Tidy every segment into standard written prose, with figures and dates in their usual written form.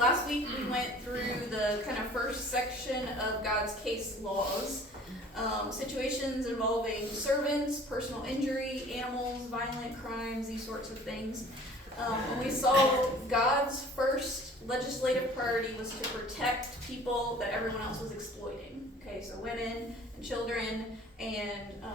last week we went through the kind of first section of God's case laws. Situations involving servants, personal injury, animals, violent crimes, these sorts of things. And we saw God's first legislative priority was to protect people that everyone else was exploiting. Okay, so women and children and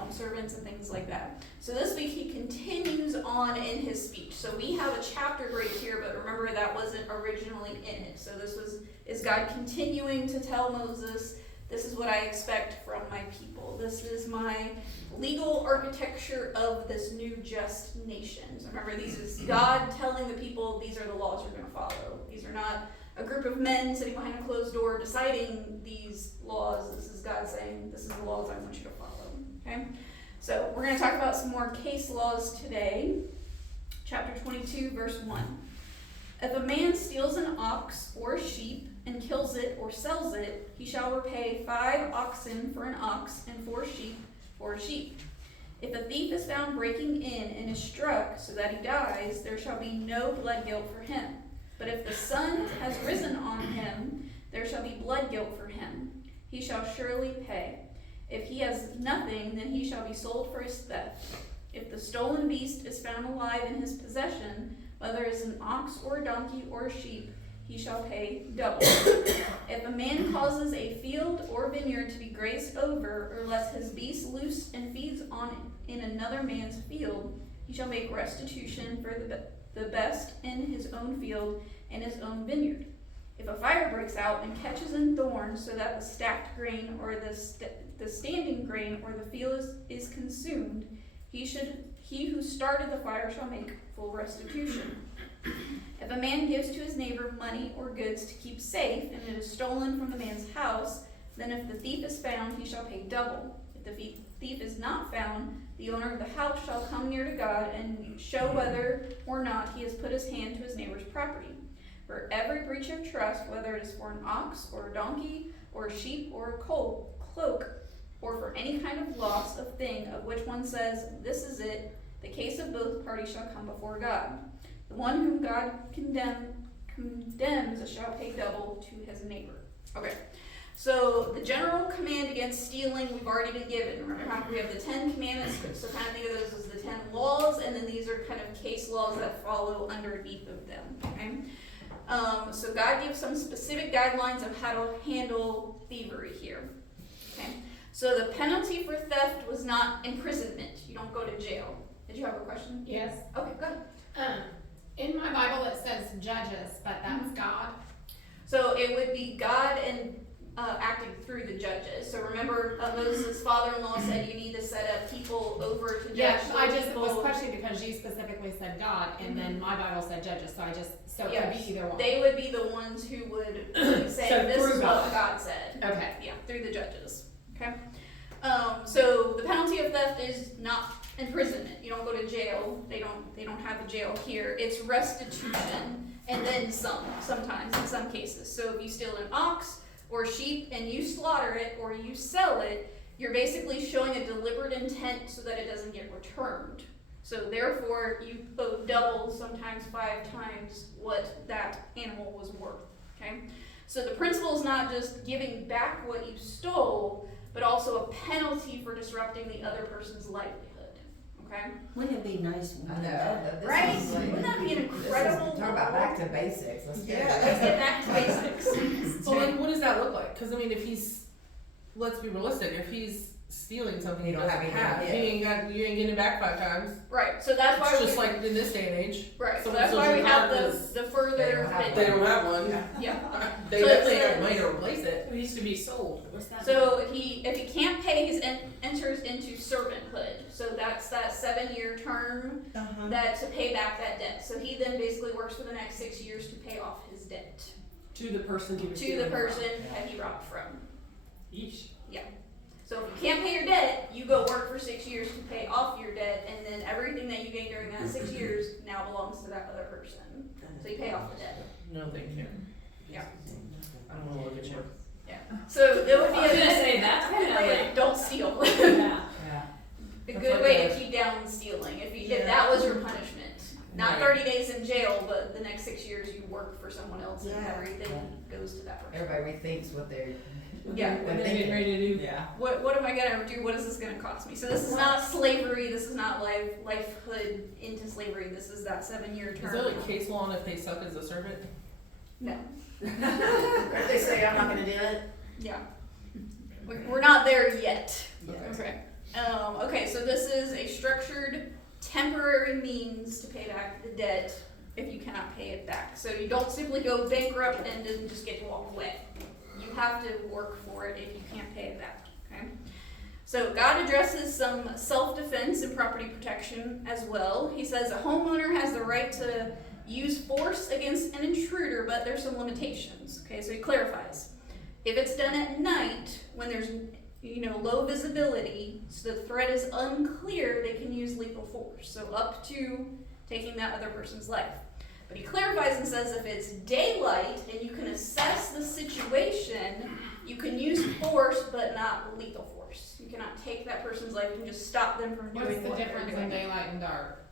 servants and things like that. So this week he continues on in his speech. So we have a chapter right here, but remember that wasn't originally in it. So this is God continuing to tell Moses, this is what I expect from my people. This is my legal architecture of this new just nation. So remember, these is God telling the people, these are the laws you're going to follow. These are not a group of men sitting behind a closed door deciding these laws. This is God saying, this is the laws I want you to follow. Okay? So we're going to talk about some more case laws today. Chapter 22, verse 1. If a man steals an ox or a sheep and kills it or sells it, he shall repay 5 oxen for an ox and 4 sheep for a sheep. If a thief is found breaking in and is struck so that he dies, there shall be no blood guilt for him. But if the sun has risen on him, there shall be blood guilt for him. He shall surely pay. If he has nothing, then he shall be sold for his theft. If the stolen beast is found alive in his possession, whether it is an ox or a donkey or a sheep, he shall pay double. If a man causes a field or vineyard to be grazed over, or lets his beast loose and feeds on in another man's field, he shall make restitution for the best in his own field and his own vineyard. If a fire breaks out and catches in thorns, so that the stacked grain or the standing grain or the field is consumed, he who started the fire shall make full restitution. If a man gives to his neighbor money or goods to keep safe, and it is stolen from the man's house, then if the thief is found, he shall pay double. If the thief is not found, the owner of the house shall come near to God and show whether or not he has put his hand to his neighbor's property. For every breach of trust, whether it is for an ox or a donkey or a sheep or a cloak, or for any kind of loss of thing of which one says, this is it, the case of both parties shall come before God. The one whom God condemns shall pay double to his neighbor. Okay, so the general command against stealing we've already been given. Remember how we have the 10 commandments, so kind of think of those as the 10 laws, and then these are kind of case laws that follow underneath of them. Okay, so God gives some specific guidelines of how to handle thievery here. Okay, so the penalty for theft was not imprisonment. You don't go to jail. Did you have a question? Yes. Okay, go ahead. In my Bible it says judges, but that's God. So it would be God and acting through the judges. So remember, Moses' father-in-law said you need to set up people over to judge. Yes, I just was questioning because you specifically said God, and then my Bible said judges, so it could be either one. They would be the ones who would say, so this is God. what God said. Okay. Yeah, through the judges. Okay. So the penalty of theft is not imprisonment. You don't go to jail. They don't have a jail here. It's restitution, and then sometimes in some cases. So if you steal an ox or sheep and you slaughter it or you sell it, you're basically showing a deliberate intent so that it doesn't get returned. So therefore you owe double, sometimes 5 times what that animal was worth. Okay? So the principle is not just giving back what you stole, but also a penalty for disrupting the other person's livelihood. Okay? Wouldn't it be nice when I we know. did that? Right? Wouldn't that be an incredible? Talk about back to basics. Let's get Let's get back to basics. So then what does that look like? Because I mean, if he's, let's be realistic, if he's stealing something You he don't doesn't have have, any you ain't getting it back 5 times. Right. So that's why It's just like in this day and age. right. So someone that's why steals we your have car the 'cause further They don't have one. Yeah. They So definitely it have says- money to replace it. It needs to be sold. What's that? So if he can't pay, he enters into servanthood. So that's that 7-year term that to pay back that debt. So he then basically works for the next 6 years to pay off his debt To the person he was to the stealing person from. that he robbed from. Yeesh. So if you can't pay your debt, you go work for 6 years to pay off your debt, and then everything that you gain during that 6 years now belongs to that other person. So you pay off the debt. No, thank you. Yeah. I don't want to look at you. So there would be I was a gonna say that's kind of like don't steal. yeah. Yeah. A That's good like way a- to keep down stealing if Yeah. that was your punishment. Not Right. 30 days in in jail, but the next 6 years you work for someone else and Yeah. everything goes to that person. Everybody rethinks what they're. Yeah. What are they getting ready to do? Yeah. What am I gonna do? What is this gonna cost me? So this is not slavery. This is not lifehood into slavery. This is that 7-year Is term. there like case law on if they suck as a servant? No. If they say I'm not gonna do it. Yeah. We're not there yet. Okay. Okay. Okay, so this is a structured temporary means to pay back the debt if you cannot pay it back. So you don't simply go bankrupt and then just get to walk away. You have to work for it if you can't pay it back, okay? So God addresses some self-defense and property protection as well. He says a homeowner has the right to use force against an intruder, but there's some limitations, okay? So he clarifies. If it's done at night, when there's low visibility, so the threat is unclear, they can use lethal force. So up to taking that other person's life. But he clarifies and says if it's daylight and you can assess the situation, you can use force but not lethal force. You cannot take that person's life, you can just stop them from doing What's the what they're difference doing. in daylight and dark?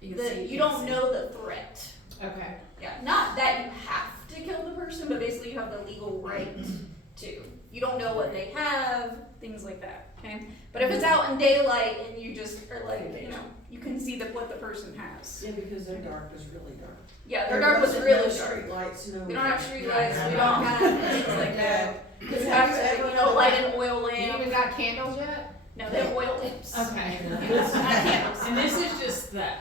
You don't know the threat. Okay. Yeah, not that you have to kill the person, but basically you have the legal right to. You don't know what they have, things like that, okay? But if it's out in daylight and you just are like, you can see what the person has. Yeah, because their dark is really dark. Yeah, their dark was really dark. Street lights, no. We don't have street lights, we don't have things like that. You have to, light an oil You even lamp. got candles yet? No, they have oil lamps. Okay. Not candles. And this is just theft.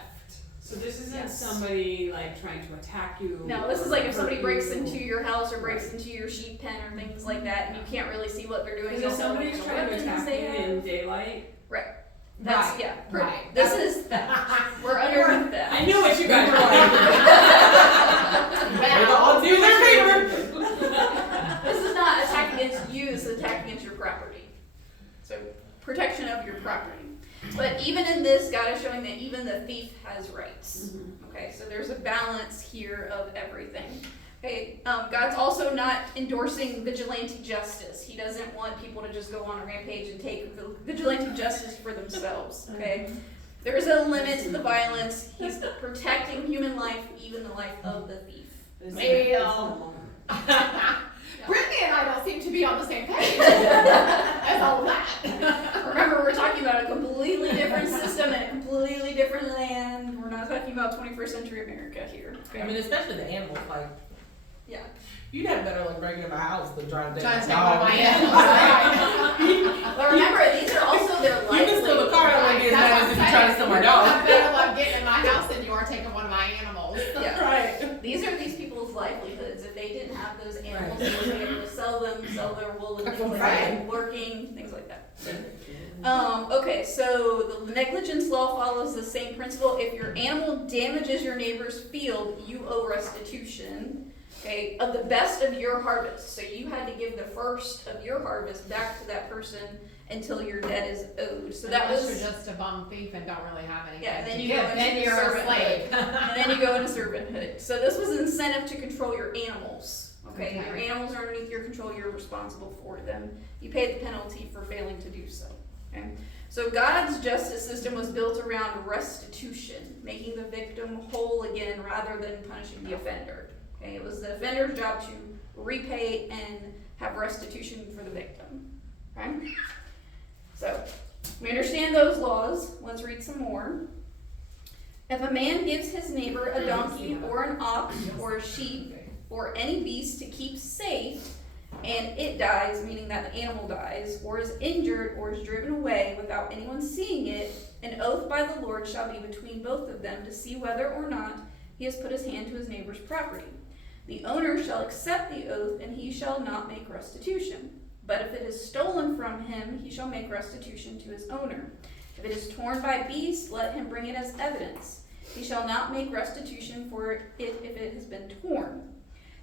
So this isn't Yes. somebody like trying to attack you. No, this is like if somebody hurt breaks you. into your house or breaks into your sheep pen or things like that, and you can't really see what they're doing. Because You if don't know what somebody's kind of trying to weapons attack they you have. in daylight, That's, Right, yeah, right. this is theft. We're underneath that. I knew what you guys were like. They all do their favor. This is not attack against you, this is attack against your property. So, protection of your property. But even in this, God is showing that even the thief has rights. Okay, so there's a balance here of everything. Okay, God's also not endorsing vigilante justice. He doesn't want people to just go on a rampage and take vigilante justice for themselves. Okay, there is a limit to the violence. He's protecting human life, even the life of the thief. Well. Brittany and I don't seem to be on the same page as all of that. Remember, we're talking about a completely different system and a completely different land. We're not talking about 21st century America here. Okay? I mean, especially the animals, like, Yeah. you'd have better like breaking into my house than trying to Trying take to my take one of dog. my animals. But remember, these are also their You can steal the livelihoods. car, I wouldn't be as mad as if you're trying to steal my dog. I'm better luck getting in my house than you are taking one of my animals. Yeah. Right. These are these people's livelihoods. If they didn't have those animals, they would be able to sell them, sell their wool and things like that, working, things like that. Okay, so the negligence law follows the same principle. If your animal damages your neighbor's field, you owe restitution, okay, of the best of your harvest. So you had to give the first of your harvest back to that person until your debt is owed. So that Unless was, you're just a bum thief and don't really have anything. yeah, then to you give, go into then you're a servanthood. slave. And then you go into servanthood. So this was incentive to control your animals. Okay, Okay. your animals are underneath your control. You're responsible for them. You pay the penalty for failing to do so. Okay, so God's justice system was built around restitution, making the victim whole again rather than punishing the offender. Okay, it was the offender's job to repay and have restitution for the victim. Okay, so we understand those laws. Let's read some more. If a man gives his neighbor a donkey or an ox or a sheep or any beast to keep safe, and it dies, meaning that the animal dies, or is injured, or is driven away without anyone seeing it, an oath by the Lord shall be between both of them to see whether or not he has put his hand to his neighbor's property. The owner shall accept the oath, and he shall not make restitution. But if it is stolen from him, he shall make restitution to his owner. If it is torn by beast, let him bring it as evidence. He shall not make restitution for it if it has been torn.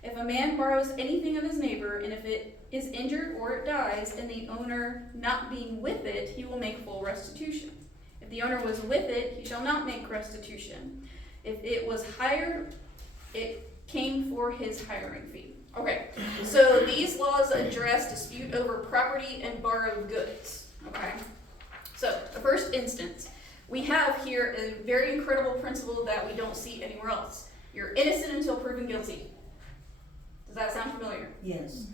If a man borrows anything of his neighbor, and if it is injured or it dies, and the owner not being with it, he will make full restitution. If the owner was with it, he shall not make restitution. If it was hired, it came for his hiring fee. Okay, so these laws address dispute over property and borrowed goods. Okay, so the first instance, we have here a very incredible principle that we don't see anywhere else. You're innocent until proven guilty. Does that sound familiar? Yes.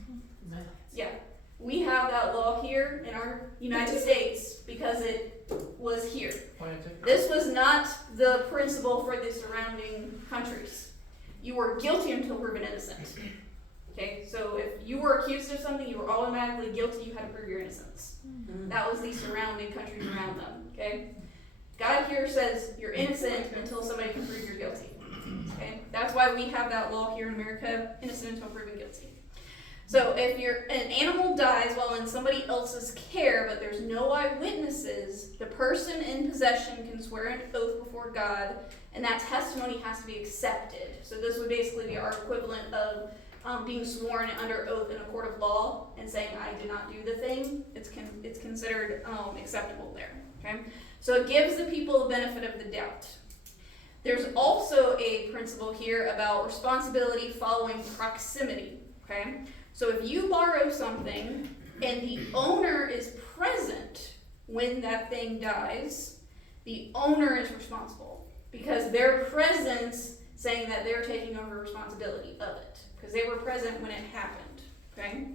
Yeah. We have that law here in our United States because it was here. This was not the principle for the surrounding countries. You were guilty until proven innocent. Okay, so if you were accused of something, you were automatically guilty, you had to prove your innocence. That was the surrounding countries around them, okay? God here says you're innocent until somebody can prove you're guilty, okay? That's why we have that law here in America, innocent until proven guilty. So if an animal dies while in somebody else's care, but there's no eyewitnesses, the person in possession can swear an oath before God, and that testimony has to be accepted. So this would basically be our equivalent of being sworn under oath in a court of law and saying, I did not do the thing. It's considered acceptable there, okay? So it gives the people the benefit of the doubt. There's also a principle here about responsibility following proximity, okay? So if you borrow something and the owner is present when that thing dies, the owner is responsible because their presence saying that they're taking over responsibility of it because they were present when it happened, okay?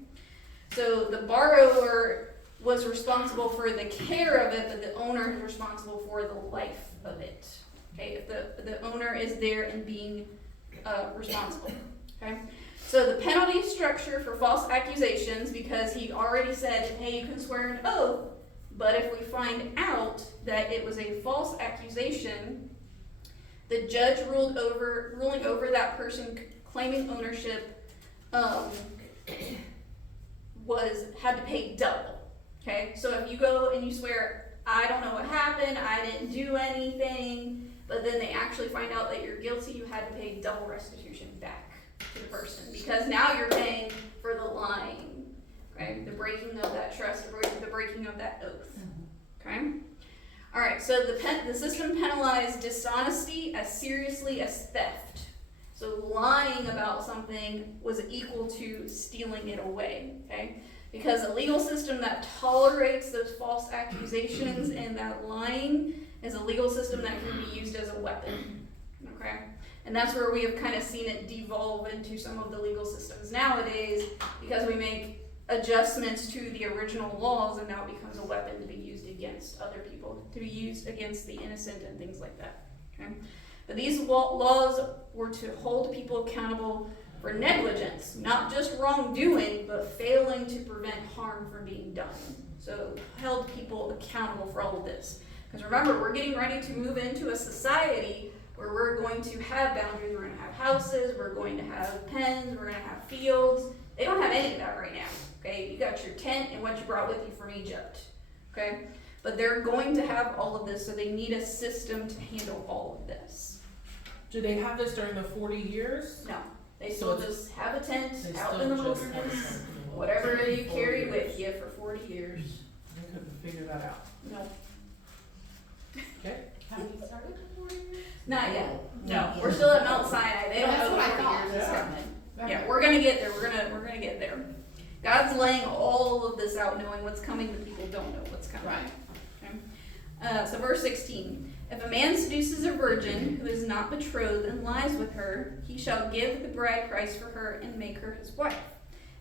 So the borrower was responsible for the care of it, but the owner is responsible for the life of it, okay? If the owner is there and being responsible, okay? So the penalty structure for false accusations, because he already said, hey, you can swear an oath, but if we find out that it was a false accusation, the judge ruling over that person claiming ownership had to pay double. Okay, so if you go and you swear, I don't know what happened, I didn't do anything, but then they actually find out that you're guilty, you had to pay double restitution back to the person because now you're paying for the lying, right? The breaking of that trust, the breaking of that oath. Okay. All right. So the system penalized dishonesty as seriously as theft. So lying about something was equal to stealing it away. Okay. Because a legal system that tolerates those false accusations and that lying is a legal system that can be used as a weapon. Okay. And that's where we have kind of seen it devolve into some of the legal systems nowadays because we make adjustments to the original laws and now it becomes a weapon to be used against other people, to be used against the innocent and things like that. Okay? But these laws were to hold people accountable for negligence, not just wrongdoing, but failing to prevent harm from being done. So held people accountable for all of this. Because remember, we're getting ready to move into a society where we're going to have boundaries, we're going to have houses, we're going to have pens, we're going to have fields. They don't have any of that right now, okay? You got your tent and what you brought with you from Egypt, okay? But they're going to have all of this, so they need a system to handle all of this. Do they have this during the 40 years? No, they still just have a tent They out still in the just wilderness, have it. whatever you carry with you for 40 years. I couldn't figure that out. No, Okay. Have you started the 40 years? not yet. No, we're still at Mount Sinai. They don't That's know what I 40 thought. years is Yeah. coming. Yeah, we're gonna get there. We're gonna get there. God's laying all of this out, knowing what's coming. The people don't know what's coming. Right. Okay. So verse 16: If a man seduces a virgin who is not betrothed and lies with her, he shall give the bride price for her and make her his wife.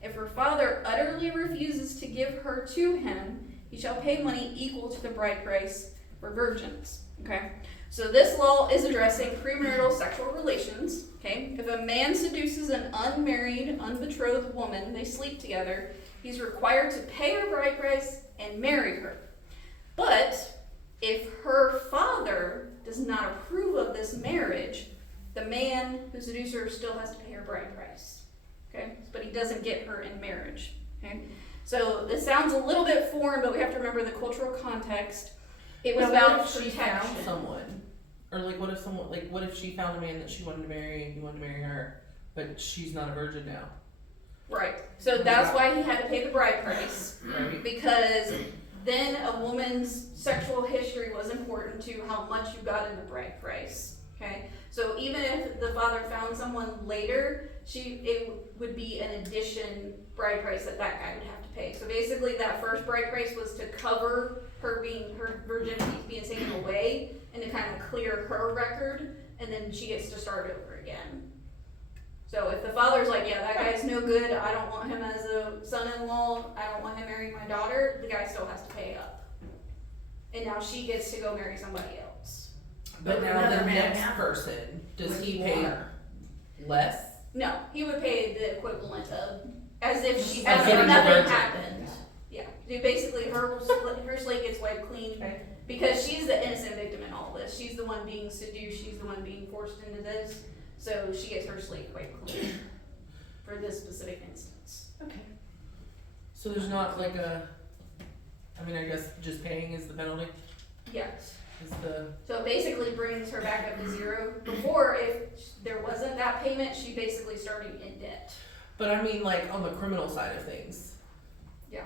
If her father utterly refuses to give her to him, he shall pay money equal to the bride price for virgins. Okay. So this law is addressing premarital sexual relations. Okay. If a man seduces an unmarried, unbetrothed woman, they sleep together, he's required to pay her bride price and marry her. But if her father does not approve of this marriage, the man who seduced her still has to pay her bride price. Okay. But he doesn't get her in marriage. Okay. So this sounds a little bit foreign, but we have to remember the cultural context. It was Now, about what if she found protection. someone, or what if she found a man that she wanted to marry and he wanted to marry her, but she's not a virgin now, Right. So that's why he had to pay the bride price, right? because then a woman's sexual history was important to how much you got in the bride price. Okay. So even if the father found someone later, it would be an addition bride price that guy would have to pay. So basically, that first bride price was to cover her virginity being taken away and to kind of clear her record, and then she gets to start over again. again. So if the father's like, yeah, that guy's no good, I don't want him as a son-in-law, I don't want him marrying my daughter, the guy still has to pay up. And now she gets to go marry somebody else. But now Another the man next now. person, does Would he he pay want less? No, he would pay the equivalent of, as if she, As as if if he's a nothing virgin. happened. Yeah, so basically her slate gets wiped clean Okay. because she's the innocent victim in all this. She's the one being seduced, she's the one being forced into this, so she gets her slate wiped clean for this specific instance. Okay. So there's not like a, I mean, I guess just paying is the penalty, Yes. is the, So it basically brings her back up to zero. Before, if there wasn't that payment, she basically started in debt. but I mean like on the criminal side of things. Yeah.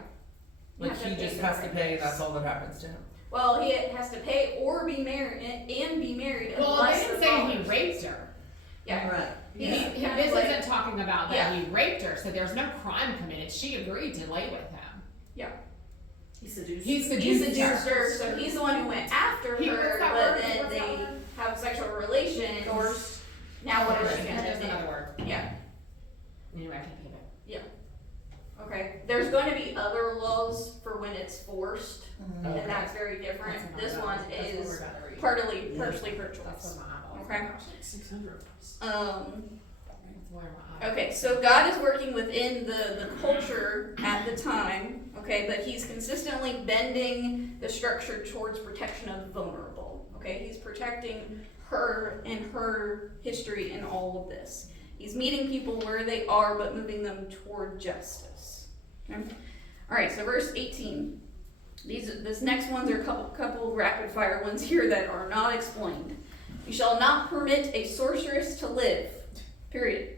Like Have to he pay just the has to pay and price. that's all that happens to him. Well, he has to pay or be married and be married Well, unless they didn't the say he father's- raped her. Yeah. Right. He's kind This of like, isn't talking about that Yeah. he raped her, so there's no crime committed. She agreed to lay with him. He seduced. He he seduced seduced her. her, so he's the one who went after He- her, what's that but word? then What's that they word? have sexual relations. Now what is she gonna There's do? another word. Yeah, Anyway, I can't think of it. okay. There's going to be other laws for when it's forced, Mhm. and that's very different. That's what This I'm one about- that's what we're is about to read. partially Yeah. per That's choice. what my eyeballs Okay. are. 600 bucks. That's where my eyeballs Okay, so God is working within the culture at the time, okay, but he's consistently bending the structure towards protection of the vulnerable, okay? He's protecting her and her history in all of this. He's meeting people where they are, but moving them toward justice, okay? All right, so verse 18. This next ones are a couple rapid fire ones here that are not explained. You shall not permit a sorceress to live, period.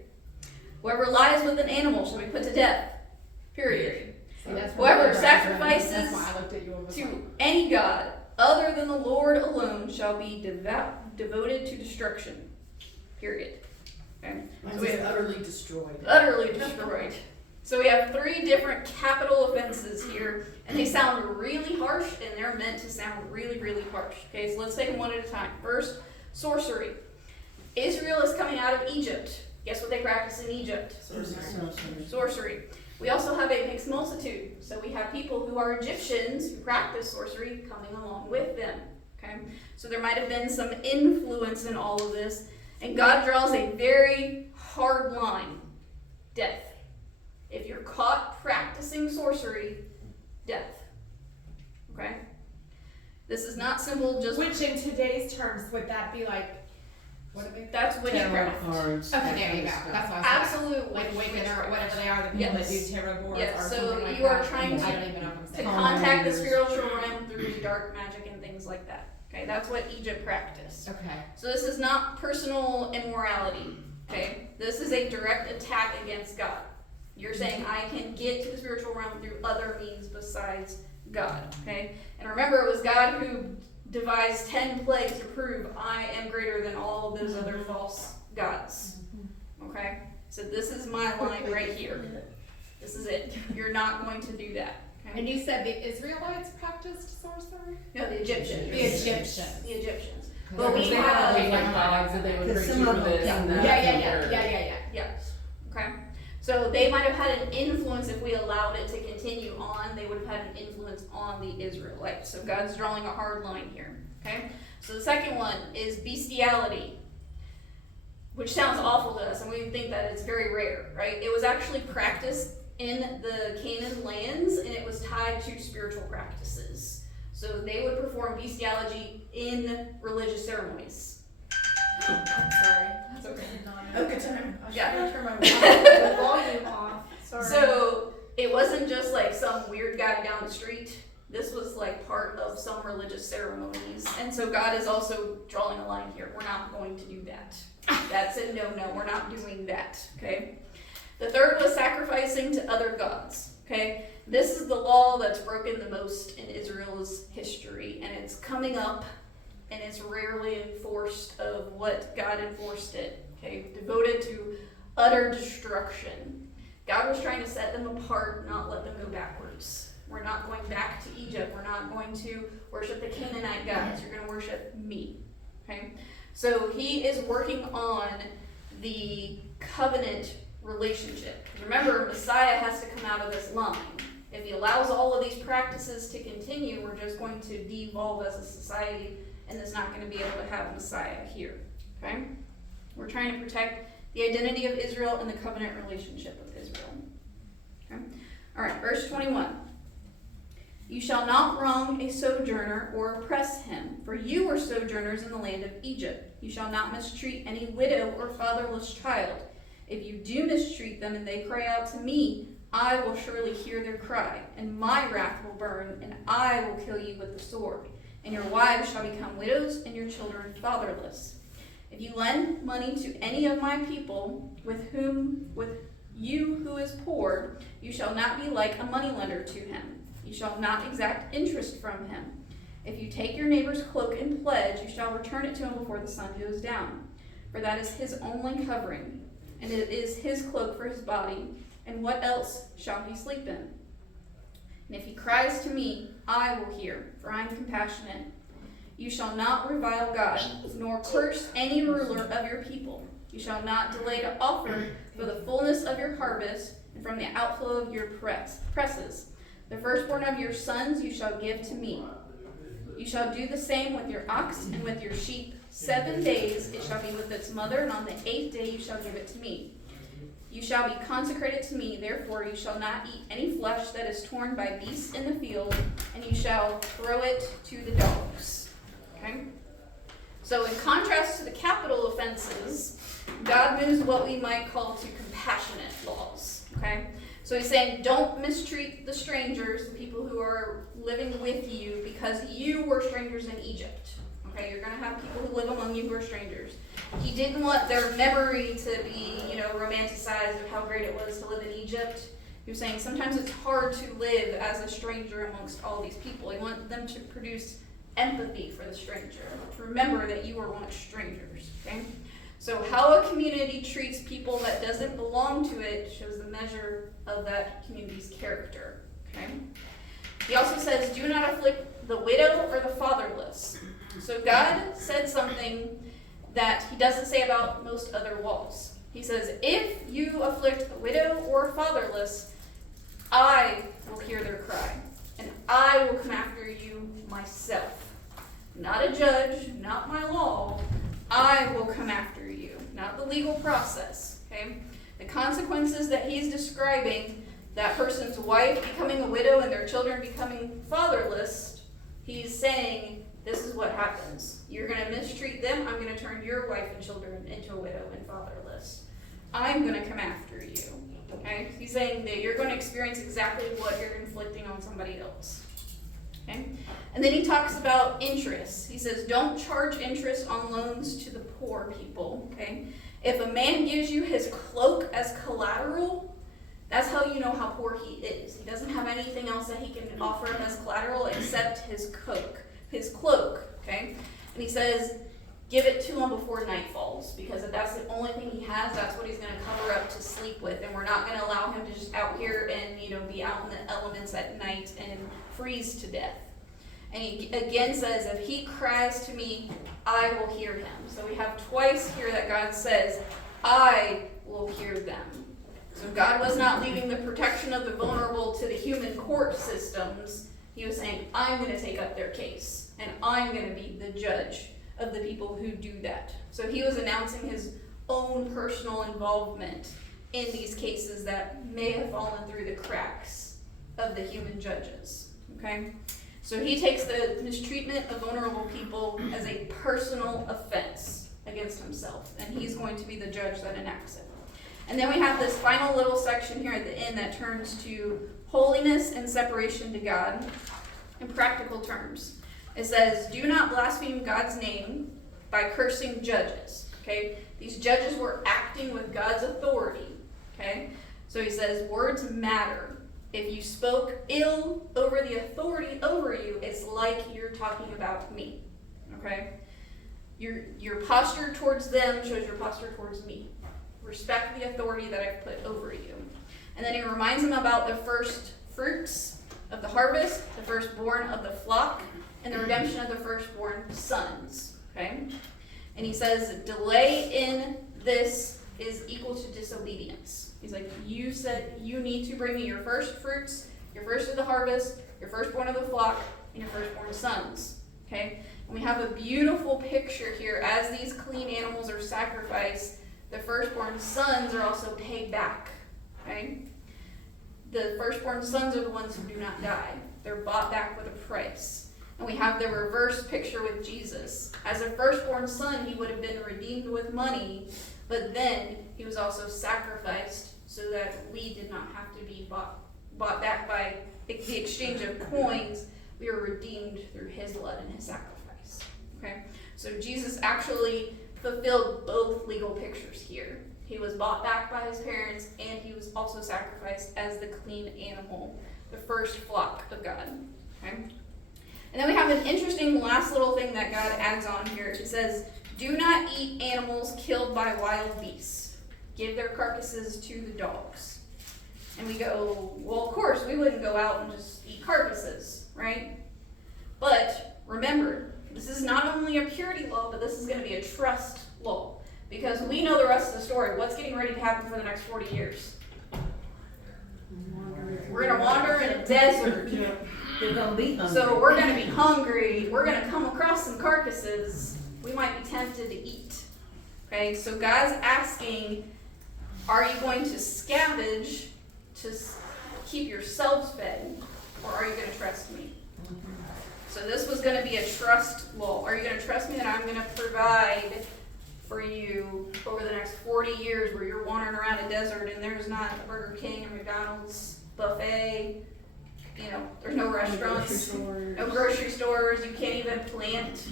Whoever lies with an animal shall be put to death, period. See, that's Whoever where my eyes went. sacrifices That's why I looked at you and was like, To any god other than the Lord alone shall be devoted to destruction, period. Okay? Mine says utterly destroyed. Utterly destroyed. So we have 3 different capital offenses here, and they sound really harsh, and they're meant to sound really, really harsh. Okay, so let's take them one at a time. First, sorcery. Israel is coming out of Egypt. Guess what they practice in Egypt? Sorcery. We also have a mixed multitude. So we have people who are Egyptians who practice sorcery coming along with them. Okay? So there might have been some influence in all of this. And God draws a very hard line. Death. If you're caught practicing sorcery, death. Okay? This is not simple, just which in today's terms would that be like? What are they? that's witchcraft. cards. Okay, there you go. That's what I was Absolute like Wiccan or witchcraft. whatever they are, the people that do Yes. tarot boards Yes, or so something like you are that. trying I don't even know what I'm To saying. contact the spiritual realm through dark magic and things like that. Okay, that's what Egypt practiced. Okay. So this is not personal immorality. Okay, this is a direct attack against God. You're saying I can get to the spiritual realm through other means besides God. Okay, and remember it was God who devised 10 plagues to prove I am greater than all of those other false gods. Okay, so this is my line right here. This is it. You're not going to do that. Okay? And you said the Israelites practiced sorcery? No, the Egyptians. The Egyptians. The Egyptians. But But we they have like dogs that they would Because treat some you of for them- this yeah, and Yeah, that. yeah, and yeah, they're- yeah, yeah, yeah. Yes. Okay. So they might have had an influence if we allowed it to continue on. They would have had an influence on the Israelites. So God's drawing a hard line here. Okay. So the second one is bestiality, which sounds awful to us, and we think that it's very rare, right? It was actually practiced in the Canaan lands, and it was tied to spiritual practices. So they would perform bestiality in religious ceremonies. I'm sorry. That's okay. Oh, good time. I Yeah. should turn my volume off. So it wasn't just like some weird guy down the street. This was like part of some religious ceremonies. And so God is also drawing a line here. We're not going to do that. That's a no, we're not doing that. Okay. The third was sacrificing to other gods. Okay. This is the law that's broken the most in Israel's history, and it's coming up, and it's rarely enforced of what God enforced it. Okay. Devoted to utter destruction. God was trying to set them apart, not let them go backwards. We're not going back to Egypt. We're not going to worship the Canaanite gods. You're going to worship me. Okay? So he is working on the covenant relationship. Remember, Messiah has to come out of this line. If he allows all of these practices to continue, we're just going to devolve as a society, and it's not going to be able to have Messiah here. Okay? We're trying to protect the identity of Israel and the covenant relationship of Israel. Okay? All right, verse 21. You shall not wrong a sojourner or oppress him, for you were sojourners in the land of Egypt. You shall not mistreat any widow or fatherless child. If you do mistreat them and they cry out to me, I will surely hear their cry, and my wrath will burn, and I will kill you with the sword. And your wives shall become widows, and your children fatherless. If you lend money to any of my people with you who is poor, you shall not be like a moneylender to him. You shall not exact interest from him. If you take your neighbor's cloak in pledge, you shall return it to him before the sun goes down. For that is his only covering, and it is his cloak for his body, and what else shall he sleep in? And if he cries to me, I will hear, for I am compassionate. You shall not revile God, nor curse any ruler of your people. You shall not delay to offer for the fullness of your harvest, and from the outflow of your presses. The firstborn of your sons you shall give to me. You shall do the same with your ox and with your sheep. 7 days it shall be with its mother, and on the 8th day you shall give it to me. You shall be consecrated to me, therefore you shall not eat any flesh that is torn by beasts in the field, and you shall throw it to the dogs. Okay? So in contrast to the capital offenses, God moves what we might call to compassionate laws. Okay? So he's saying, don't mistreat the strangers, the people who are living with you, because you were strangers in Egypt. Okay, you're going to have people who live among you who are strangers. He didn't want their memory to be, romanticized of how great it was to live in Egypt. He was saying sometimes it's hard to live as a stranger amongst all these people. He wanted them to produce empathy for the stranger. Remember that you were once strangers. Okay? So how a community treats people that doesn't belong to it shows the measure of that community's character. Okay? He also says, do not afflict the widow or the fatherless. So God said something that he doesn't say about most other laws. He says, if you afflict a widow or fatherless, I will hear their cry, and I will come after you myself. Not a judge, not my law. I will come after you, not the legal process. Okay? The consequences that he's describing, that person's wife becoming a widow and their children becoming fatherless, he's saying, this is what happens. You're going to mistreat them. I'm going to turn your wife and children into a widow and fatherless. I'm going to come after you. Okay? He's saying that you're going to experience exactly what you're inflicting on somebody else. Okay? And then he talks about interest. He says, don't charge interest on loans to the poor people. Okay? If a man gives you his cloak as collateral, that's how you know how poor he is. He doesn't have anything else that he can offer him as collateral except his cloak, okay? And he says, give it to him before night falls, because if that's the only thing he has, that's what he's going to cover up to sleep with, and we're not going to allow him to just out here and, be out in the elements at night and freeze to death. And he again says, if he cries to me, I will hear him. So we have twice here that God says, I will hear them. So God was not leaving the protection of the vulnerable to the human court systems. He was saying, I'm going to take up their case, and I'm going to be the judge of the people who do that. So he was announcing his own personal involvement in these cases that may have fallen through the cracks of the human judges. Okay? So he takes the mistreatment of vulnerable people as a personal offense against himself, and he's going to be the judge that enacts it. And then we have this final little section here at the end that turns to holiness and separation to God in practical terms. It says, do not blaspheme God's name by cursing judges. Okay? These judges were acting with God's authority. Okay? So he says, words matter. If you spoke ill over the authority over you, it's like you're talking about me. Okay? Your posture towards them shows your posture towards me. Respect the authority that I've put over you. And then he reminds them about the first fruits of the harvest, the firstborn of the flock, and the redemption of the firstborn sons. Okay? And he says, delay in this is equal to disobedience. He's like, you said you need to bring me your first fruits, your first of the harvest, your firstborn of the flock, and your firstborn sons. Okay? And we have a beautiful picture here. As these clean animals are sacrificed, the firstborn sons are also paid back. Okay? The firstborn sons are the ones who do not die. They're bought back with a price. And we have the reverse picture with Jesus. As a firstborn son, he would have been redeemed with money, but then he was also sacrificed so that we did not have to be bought back by the exchange of coins. We were redeemed through his blood and his sacrifice. Okay? So Jesus actually fulfilled both legal pictures here. He was bought back by his parents, and he was also sacrificed as the clean animal, the first flock of God. Okay? And then we have an interesting last little thing that God adds on here. It says, do not eat animals killed by wild beasts. Give their carcasses to the dogs. And we go, well, of course, we wouldn't go out and just eat carcasses, right? But remember, this is not only a purity law, but this is going to be a trust law. Because we know the rest of the story. What's getting ready to happen for the next 40 years? We're going to wander in a desert. They're gonna be hungry. So we're going to be hungry. We're going to come across some carcasses. We might be tempted to eat. Okay, so God's asking, are you going to scavenge to keep yourselves fed, or are you going to trust me? So this was going to be a trust law. Are you going to trust me that I'm going to provide for you over the next 40 years where you're wandering around a desert and there's not a Burger King or McDonald's buffet? You know, there's no restaurants, no grocery stores. You can't even plant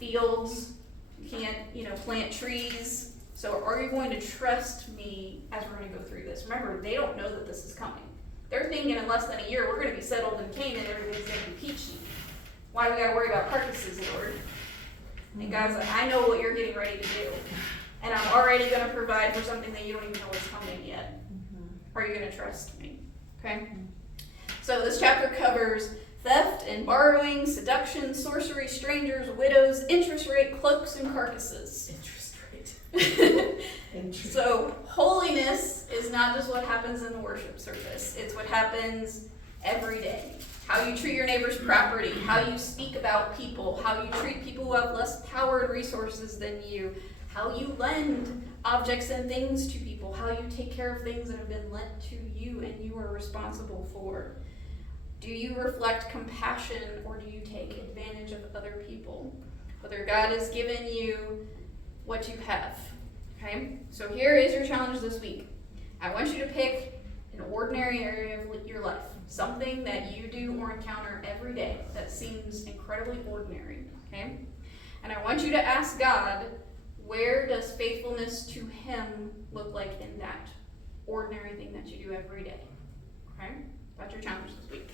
fields. You can't, plant trees. So are you going to trust me as we're going to go through this? Remember, they don't know that this is coming. They're thinking in less than a year we're going to be settled in Canaan and everything's going to be peachy. Why do we got to worry about carcasses, Lord? And God's like, I know what you're getting ready to do. And I'm already going to provide for something that you don't even know what's coming yet. Are you going to trust me? Okay? So this chapter covers theft and borrowing, seduction, sorcery, strangers, widows, interest rate, cloaks, and carcasses. Interest rate. So holiness is not just what happens in the worship service. It's what happens every day. How you treat your neighbor's property, how you speak about people, how you treat people who have less power and resources than you, how you lend objects and things to people, how you take care of things that have been lent to you and you are responsible for. Do you reflect compassion, or do you take advantage of other people? Whether God has given you what you have. Okay? So here is your challenge this week. I want you to pick an ordinary area of your life. Something that you do or encounter every day that seems incredibly ordinary. Okay? And I want you to ask God, where does faithfulness to Him look like in that ordinary thing that you do every day? Okay? That's your challenge this week.